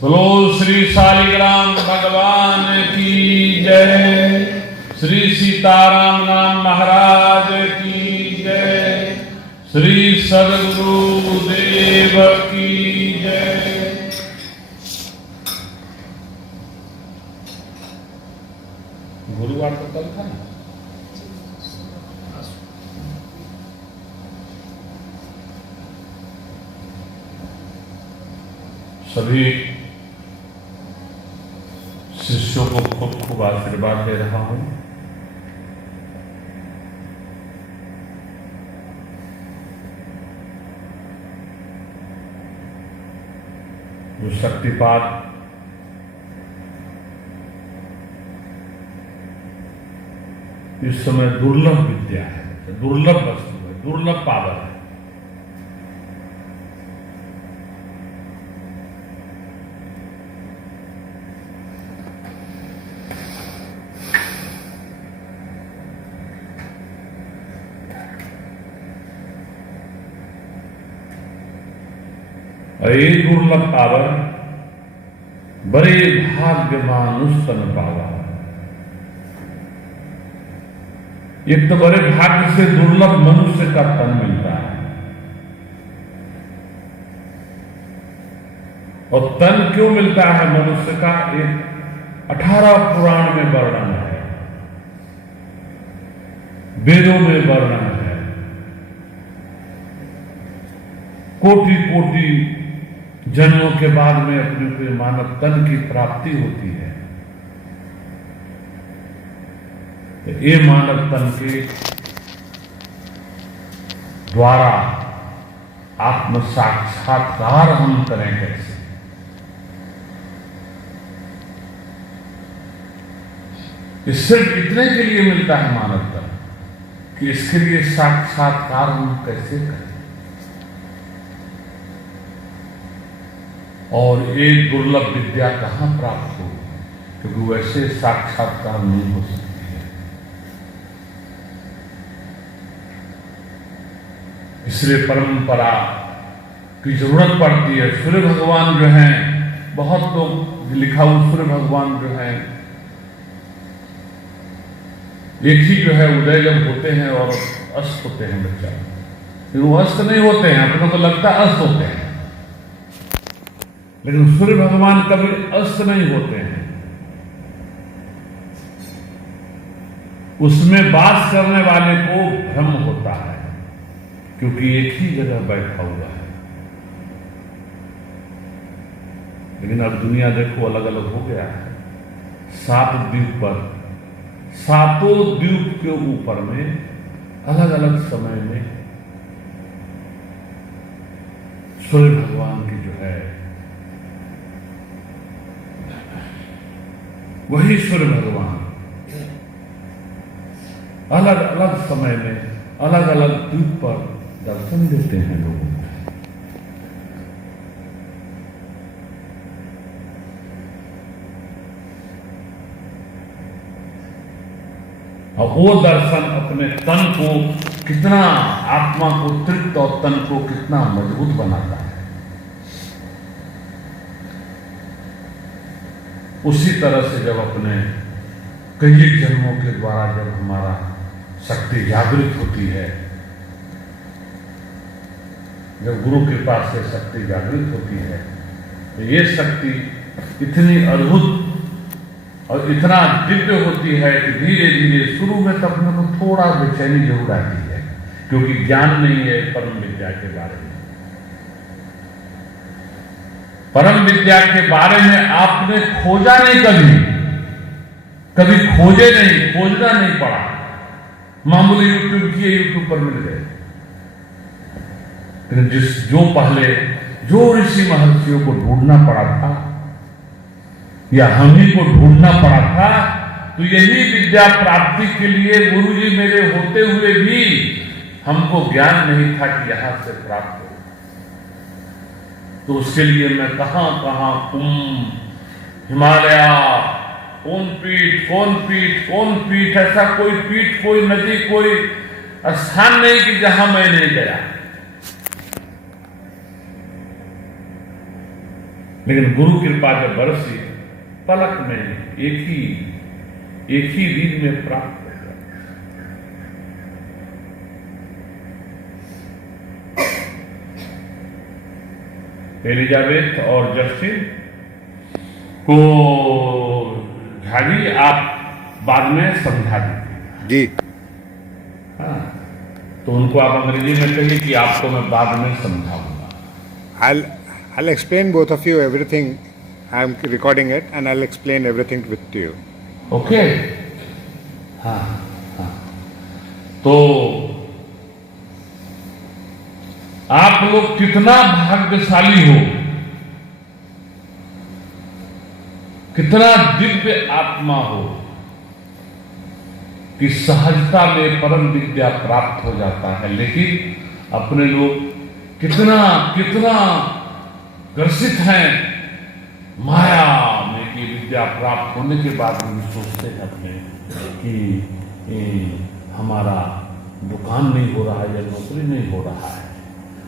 बोलो श्री शालिग्राम भगवान की जय, श्री सीताराम नाम महाराज की जय, श्री सद्गुरु देव की जय। गुरुवार तो कल था ना? सभी शिष्यों को खूब खूब आशीर्वाद दे रहा हूं। जो शक्तिपात इस समय दुर्लभ विद्या है, दुर्लभ वस्तु है, दुर्लभ पावर है। ये दुर्लभ पावर बड़े भाग्यवान तन पावा। एक तो बड़े भाग्य से दुर्लभ मनुष्य का तन मिलता है। और तन क्यों मिलता है मनुष्य का? एक 18 पुराण में वर्णन है, वेदों में वर्णन है। कोटि कोटि जन्मों के बाद में अपने को मानव तन की प्राप्ति होती है। ये मानव तन के द्वारा आत्म साक्षात्कार हम करें कैसे? ये सिर्फ इतने के लिए मिलता है मानव तन कि इसके लिए साक्षात्कार हम कैसे करें। और एक दुर्लभ विद्या कहां प्राप्त हो, क्योंकि वैसे साक्षात्कार नहीं हो सकती है। इसलिए परंपरा की जरूरत पड़ती है। सूर्य भगवान जो हैं, बहुत लोग लिखा हुआ सूर्य भगवान जो हैं, एक ही जो है उदय जब होते हैं और अस्त होते हैं बच्चा, फिर वो अस्त नहीं होते हैं, अपनों को लगता है अस्त होते हैं, लेकिन सूर्य भगवान कभी अस्त नहीं होते हैं। उसमें वास करने वाले को भ्रम होता है, क्योंकि एक ही जगह बैठा हुआ है। लेकिन अब दुनिया देखो अलग अलग हो गया है। 7 द्वीप पर, 7 द्वीप के ऊपर में अलग अलग समय में सूर्य भगवान की जो है, वही सूर्य भगवान अलग अलग समय में अलग अलग द्वीप पर दर्शन देते हैं लोगों को। और वो दर्शन अपने तन को कितना, आत्मा को तृप्त और तन को कितना मजबूत बनाता है। उसी तरह से जब अपने कई जन्मों के द्वारा जब हमारा शक्ति जागृत होती है, जब गुरु कृपा से शक्ति जागृत होती है, तो ये शक्ति इतनी अद्भुत और इतना दिव्य होती है कि धीरे धीरे शुरू में तो अपने को थोड़ा बेचैनी जरूर आती है, क्योंकि ज्ञान नहीं है परम विद्या के बारे में। परम विद्या के बारे में आपने खोजा नहीं, कभी खोजे नहीं, खोजना नहीं पड़ा। मामूली यूट्यूब किए, यूट्यूब पर मिल गए। लेकिन जो ऋषि महर्षियों को ढूंढना पड़ा था, या हम ही को ढूंढना पड़ा था, तो यही विद्या प्राप्ति के लिए गुरुजी मेरे होते हुए भी हमको ज्ञान नहीं था कि यहां से प्राप्त हो। तो उसके लिए मैं कहां कहां हिमालय, कौन पीठ, ऐसा कोई पीठ, कोई नदी, कोई स्थान नहीं कि जहां मैं नहीं गया। लेकिन गुरु कृपा जब बरसी, पलक में एक ही दिन में प्राप्त हो गया। एलिजाबेथ और जस्टिन को झागी आप बाद में समझा दीजिए जी। हाँ, तो उनको आप अंग्रेजी में कहिए कि आपको मैं बाद में समझाऊंगा। I'll explain both of you everything. I'm recording it and I'll explain everything to you. Okay? हाँ हाँ। तो आप लोग कितना भाग्यशाली हो, कितना दिव्य आत्मा हो कि सहजता में परम विद्या प्राप्त हो जाता है। लेकिन अपने लोग कितना ग्रसित हैं माया में कि विद्या प्राप्त होने के बाद हम सोचते हैं अपने कि हमारा दुकान नहीं हो रहा है या नौकरी नहीं हो रहा है।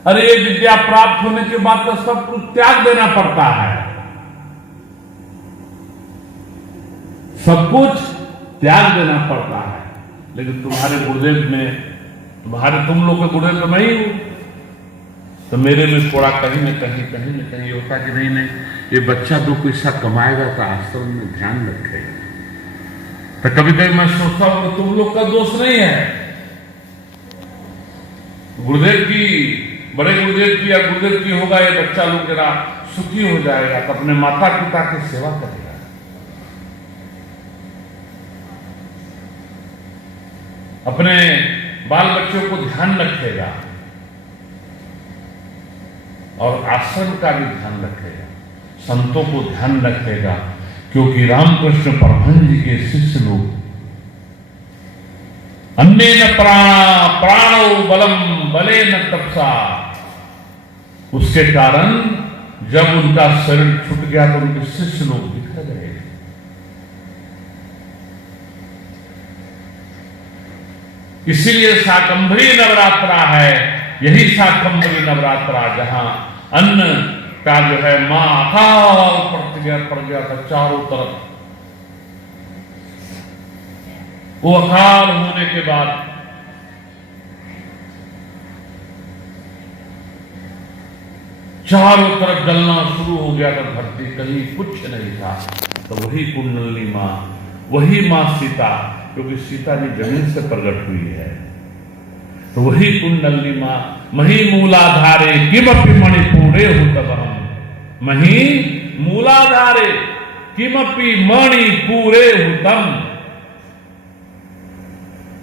अरे ये विद्या प्राप्त होने के बाद तो सब कुछ त्याग देना पड़ता है, सब कुछ त्याग देना पड़ता है। लेकिन तुम्हारे गुरुदेव में, तुम लोग के गुरुदेव में मैं ही हूं, तो मेरे में थोड़ा कहीं न कहीं होता कि नहीं ये बच्चा दो पैसा कमाएगा तो आश्रम में ध्यान रखेगा। तो कभी कभी मैं सोचता हूं तुम लोग का दोष नहीं है, गुरुदेव की, बड़े गुरुदेव की या गुरुदेव की होगा, ये बच्चा लोग जरा सुखी हो जाएगा तो अपने माता पिता की सेवा करेगा। अपने बाल बच्चों को ध्यान रखेगा और आश्रम का भी ध्यान रखेगा, संतों को ध्यान रखेगा। क्योंकि रामकृष्ण परमहंस जी के शिष्य लोग अन्नेन प्राणो बलम बलेन तपसा, उसके कारण जब उनका शरीर छूट गया तो उनके शिष्य लोग बिखर गए। इसीलिए शाकंभरी नवरात्रा है, यही शाकंभरी नवरात्रा जहां अन्न का जो है मां अकाल पड़ गया था चारों तरफ। वो अकाल होने के बाद चारों तरफ जलना शुरू हो गया था धरती, कहीं कुछ नहीं था। तो वही कुंडलिनी मां, वही मां सीता, क्योंकि सीता जी जमीन से प्रकट हुई है, तो वही कुंडलिनी मां मही मूलाधारे किमपि मणिपुरे हुतवहम, मही मूलाधारे किमपि मणिपुरे हुतम।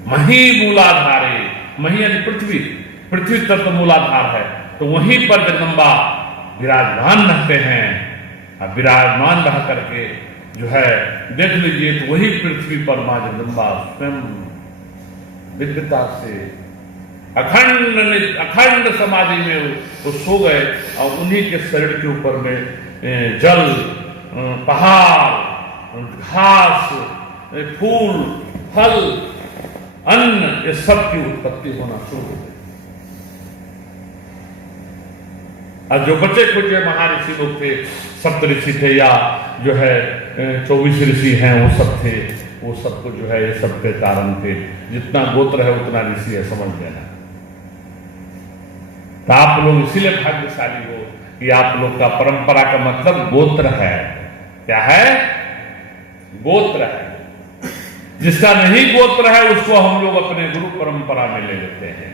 मही मूलाधारे, मही यानी पृथ्वी, पृथ्वी तत्व मूलाधार है, तो वहीं पर जगदम्बा विराजमान रहते हैं। अब विराजमान रह करके जो है देख लीजिए, तो वही पृथ्वी पर मां जगदम्बा स्वयं दिव्यता से अखंड समाधि में वो सो गए, और उन्हीं के शरीर के ऊपर में जल, पहाड़, घास, फूल, फल, अन्न, ये सब की उत्पत्ति होना शुरू हो गई। और जो बचे खुचे महर्षि लोग थे, सप्त ऋषि थे या जो है 24 ऋषि हैं, वो सब थे, वो सबको जो है ये सबके कारण थे। जितना गोत्र है उतना ऋषि है, समझ लेना। तो आप लोग इसीलिए भाग्यशाली हो कि आप लोग का परंपरा का मतलब गोत्र है। क्या है? गोत्र है। जिसका नहीं गोत्र है उसको हम लोग अपने गुरु परंपरा में ले लेते हैं,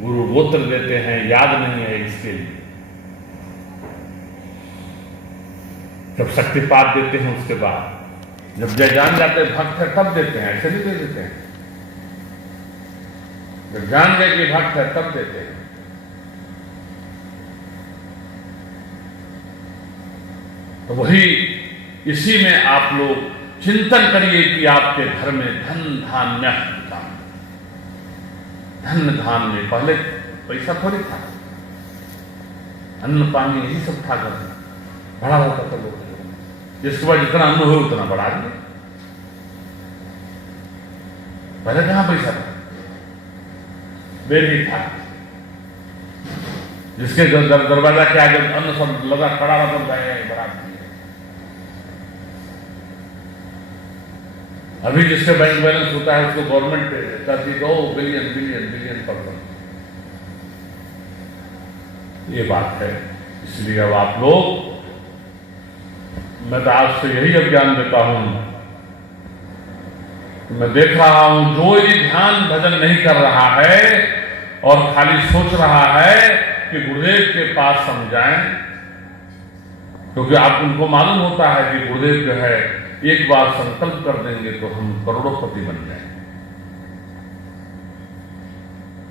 गुरु गोत्र देते हैं, याद नहीं है इसके लिए। जब शक्तिपात देते हैं उसके बाद, जब जय जान जाते भक्त है तब देते हैं, ऐसे नहीं दे देते हैं। जब जान गए कि भक्त है तब देते हैं। तो वही इसी में आप लोग चिंतन करिए कि आपके घर में धन धान्य था। धन धान्य, पहले पैसा थोड़ी था, अन्न पानी यही सब था घर में, बड़ा होता था लोग। जिसके बाद जितना अन्न हो उतना बढ़ा दिए। पहले कहां पैसा था? बेटी था, जिसके दरवाजा के आगे अन्न सब लगा खड़ा रहा, बढ़ा दिए। अभी जिसके बैंक बैलेंस होता है उसको गवर्नमेंट करती दो बिलियन बिलियन बिलियन परसेंट। ये बात है। इसलिए अब आप लोग, मैं तो आज से यही अभियान देता हूं। मैं देख रहा हूं जो ये ध्यान भजन नहीं कर रहा है और खाली सोच रहा है कि गुरुदेव के पास हम जाएं, क्योंकि आप उनको मालूम होता है कि गुरुदेव जो है एक बार संकल्प कर देंगे तो हम करोड़ोंपति बन जाएंगे।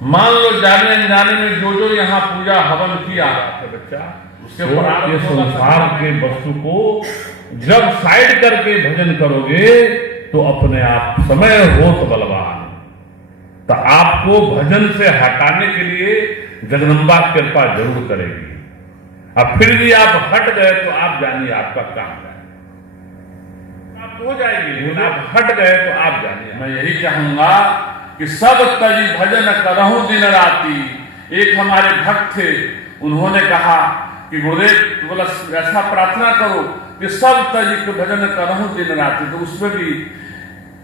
मान लो जाने अनजाने में जो जो यहाँ पूजा हवन किया है बच्चा, उसके ऊपर ये संसार के वस्तु को जब साइड करके भजन करोगे तो अपने आप समय होत बलवान। तो आपको भजन से हटाने के लिए जगदम्बा कृपा जरूर करेगी। अब फिर भी आप हट गए तो आप जानिए आपका काम है, आप हो जाएगी। लेकिन आप हट गए तो आप जानिए। मैं यही चाहूंगा कि सब तजी भजन करहूं दिन राती। एक हमारे भक्त थे, उन्होंने कहा कि गुरुदेव बोला ऐसा प्रार्थना करो कि सब तजी भजन करहूं दिन राती। तो उसमें भी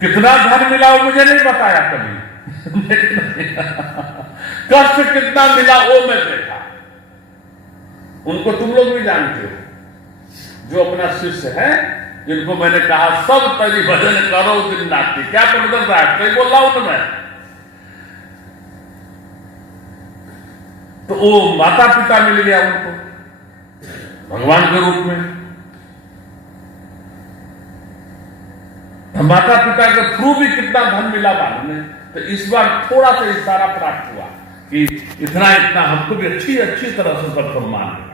कितना धन मिला वो मुझे नहीं बताया कभी। कष्ट कितना मिला वो मैं देखा। उनको तुम लोग भी जानते हो, जो अपना शिष्य है, जिनको मैंने कहा सब तरी भजन करो दिन राती। क्या प्रबंधन रहा है, कहीं बोल रहा हूं मैं। तो वो माता पिता मिल गया उनको भगवान के रूप में। माता पिता के थ्रू भी कितना धन मिला मालूम है। तो इस बार थोड़ा सा इशारा प्राप्त हुआ कि इतना इतना हमको भी अच्छी अच्छी तरह से सब सम्मान है।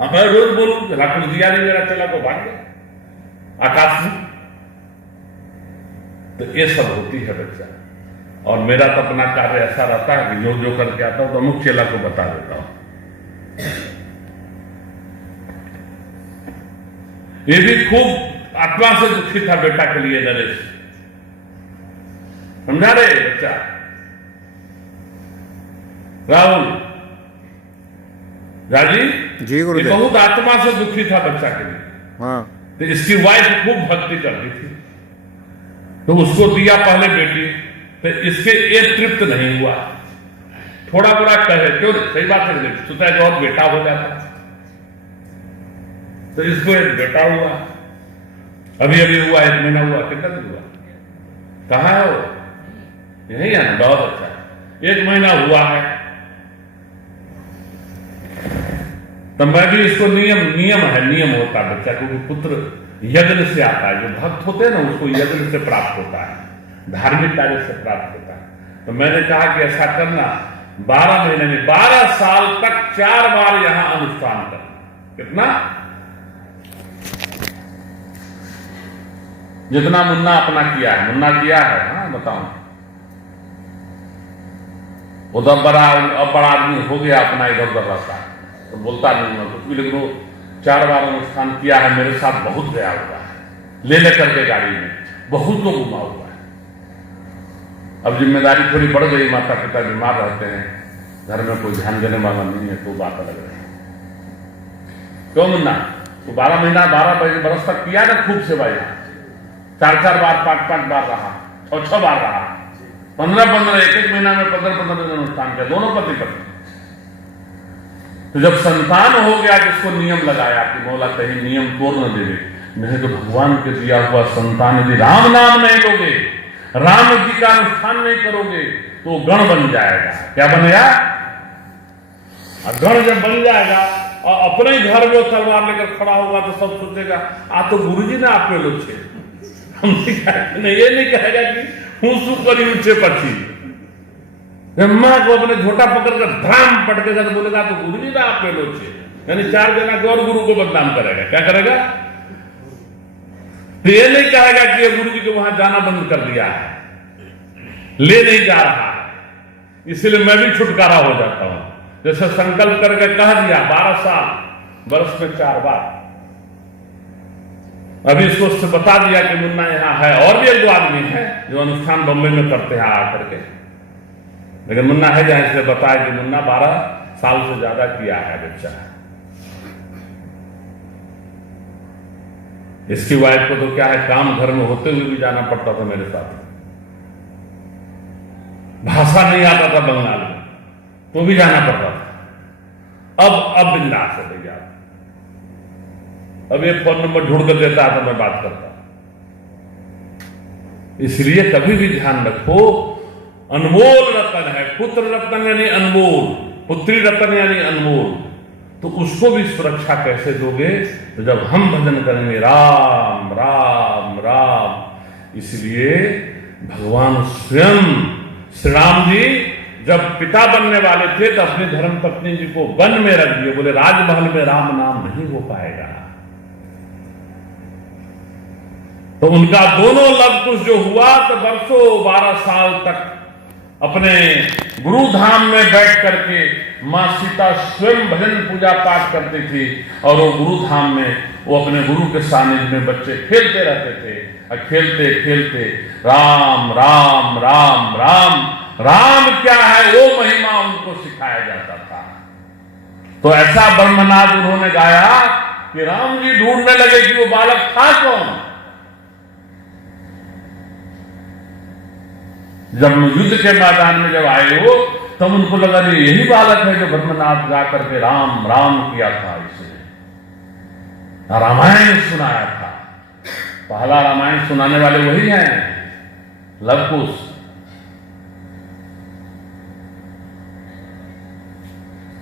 अब मैं रोज बोलूं राकुल दिया नहीं मेरा चला तो भाग गया आकाश में। तो ये सब होती है बच्चा। और मेरा तो अपना कार्य ऐसा रहता है कि जो जो करके आता हूं तो मुख्य चेला को बता देता हूं। ये भी खूब आत्मा से दुखी था बेटा के लिए नरेश, समझा रहे बच्चा राहुल राजी जी गुरुदेव। बहुत आत्मा से दुखी था बच्चा के लिए। हाँ। तो इसकी वाइफ खूब भक्ति करती थी, तो उसको दिया पहले बेटी। तो इसके एक तृप्त नहीं हुआ, थोड़ा बड़ा कहे क्यों, सही बात है, सोचा कि और बेटा हो जाता। तो इसको एक बेटा हुआ, अभी अभी हुआ, 1 महीना हुआ। कितना दिन हुआ, कहाँ है वो, यही है ना, बहुत अच्छा। 1 महीना हुआ है। तो मैं भी इसको नियम होता है बच्चा, क्योंकि पुत्र यज्ञ से आता है। जो भक्त होते हैं ना उसको यज्ञ से प्राप्त होता है, धार्मिक कार्य से प्राप्त होता है। तो मैंने कहा कि ऐसा करना 12 महीने में 12 साल तक 4 बार यहां अनुष्ठान करना। कितना, जितना मुन्ना अपना किया है, मुन्ना किया है। हाँ बताऊं, उधर बड़ा आदमी हो गया अपना, इधर उधर रहता है तो बोलता नहीं मैं कुछ भी, लेकिन वो 4 बार अनुष्ठान किया है। मेरे साथ बहुत गया हुआ है, ले लेकर के गाड़ी में बहुत लोग घुमा हुआ है। अब जिम्मेदारी थोड़ी बढ़ गई, माता पिता बीमार रहते हैं, घर में कोई ध्यान देने वाला नहीं है, तो बात अलग रही। क्यों मुन्ना, तो 12 महीना 12 बरस तक किया ना खूब सेवा यहाँ, 4-4 बार 5-5 बार रहा, 6-6 बार रहा, 15-15 एक महीना में 15-15 दिन अनुष्ठान किया, दोनों पति पत्नी। तो जब संतान हो गया तो इसको नियम लगाया कि मौला कहीं नियम तोड़ न देवे, नहीं तो भगवान के दिया हुआ संतान यदि राम नाम नहीं लोगे, राम जी का अनुष्ठान नहीं करोगे तो गण बन जाएगा। क्या बनेगा? गण जब बन जाएगा और अपने घर में तलवार लेकर खड़ा होगा तो सब सोचेगा आ तो गुरुजी ने आप लोग छे, हम नहीं, ये नहीं कहेगा कि हूं सु करी ऊंचे पक्षी। मां को अपने झोटा पकड़कर धराम पटकेगा तो बोलेगा तो गुरुजी ने आप लोग छे, यानी 4 जना के और गुरु को बदनाम करेगा। क्या करेगा? तो ये नहीं कहेगा कि ये गुरुजी को वहां जाना बंद कर दिया है, ले नहीं जा रहा है, इसलिए मैं भी छुटकारा हो जाता हूं। जैसे संकल्प करके कह दिया 12 साल, वर्ष में 4 बार। अभी इसको उससे बता दिया कि मुन्ना यहां है, और भी 1-2 आदमी है जो अनुष्ठान बम्बई में करते हैं आकर के, लेकिन मुन्ना है जहां इसलिए बताया कि मुन्ना 12 साल से ज्यादा किया है बच्चा। इसकी वाइफ को तो क्या है, काम घर में होते हुए भी जाना पड़ता था मेरे साथ, भाषा नहीं आता था बंगाल में तो भी जाना पड़ता था। अब बिंदास है भैया, अब ये फोन नंबर ढूंढ कर देता है तो मैं बात करता। इसलिए कभी भी ध्यान रखो, अनमोल रतन है, पुत्र रतन यानी अनमोल, पुत्री रतन यानी अनमोल, तो उसको भी सुरक्षा कैसे दोगे? तो जब हम भजन करेंगे राम राम राम। इसलिए भगवान स्वयं श्री राम जी जब पिता बनने वाले थे तो अपनी धर्म पत्नी जी को वन में रख दिए, बोले राजमहल में राम नाम नहीं हो पाएगा। तो उनका दोनों लव कुश जो हुआ तो वर्षों 12 साल तक अपने गुरु धाम में बैठ करके मां सीता स्वयं भजन पूजा पाठ करती थी, और वो गुरु धाम में वो अपने गुरु के सानिध्य में बच्चे खेलते रहते थे, और खेलते खेलते राम राम राम राम राम क्या है वो महिमा उनको सिखाया जाता था। तो ऐसा ब्रह्मनाद उन्होंने गाया कि राम जी ढूंढने लगे कि वो बालक था कौन। जब युद्ध के मैदान में जब आए हो तब उनको लगा कि यही बालक है जो ब्रह्मनाथ जा करके राम राम किया था, इसे रामायण सुनाया था। पहला रामायण सुनाने वाले वही हैं, लव कुश।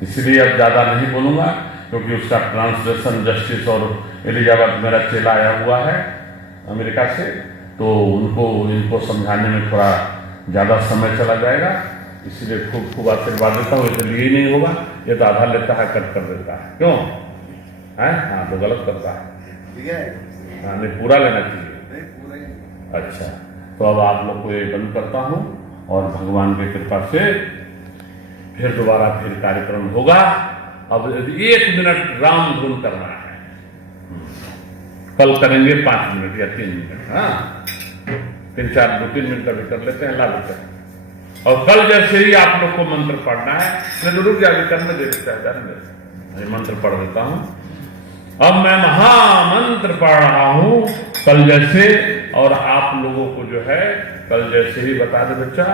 इसलिए अब ज्यादा नहीं बोलूंगा क्योंकि उसका ट्रांसलेशन जस्टिस और एलिजाबेथ मेरा चेला आया हुआ है अमेरिका से, तो इनको समझाने में थोड़ा ज्यादा समय चला जाएगा। इसलिए खूब खूब आशीर्वाद देता हूँ। इसलिए ही नहीं होगा, ये तो आधा लेता है, कट कर देता है, क्यों है? हाँ तो गलत करता है। हाँ नहीं, पूरा लेना चाहिए। अच्छा, तो अब आप लोग को ये बंद करता हूँ और भगवान की कृपा से फिर दोबारा फिर कार्यक्रम होगा। अब 1 मिनट राम धुन करना है, कल करेंगे 5 मिनट या 3 मिनट, हाँ 2-3 मिनट अभी कर लेते हैं, ला लेते हैं। और कल जैसे ही आप लोग को मंत्र पढ़ना है, मैं जरूर जाकर करने दे देता है, मंत्र पढ़ देता हूं। अब मैं महामंत्र पढ़ रहा हूं कल जैसे, और आप लोगों को जो है कल जैसे ही बता दे बच्चा,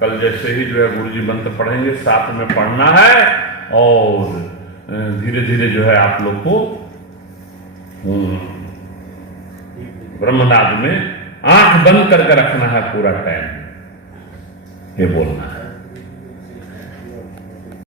कल जैसे ही जो है गुरुजी मंत्र पढ़ेंगे, साथ में पढ़ना है, और धीरे धीरे जो है आप लोग को ब्रह्मनाद में आंख बंद करके रखना है पूरा टाइम, ये बोलना है।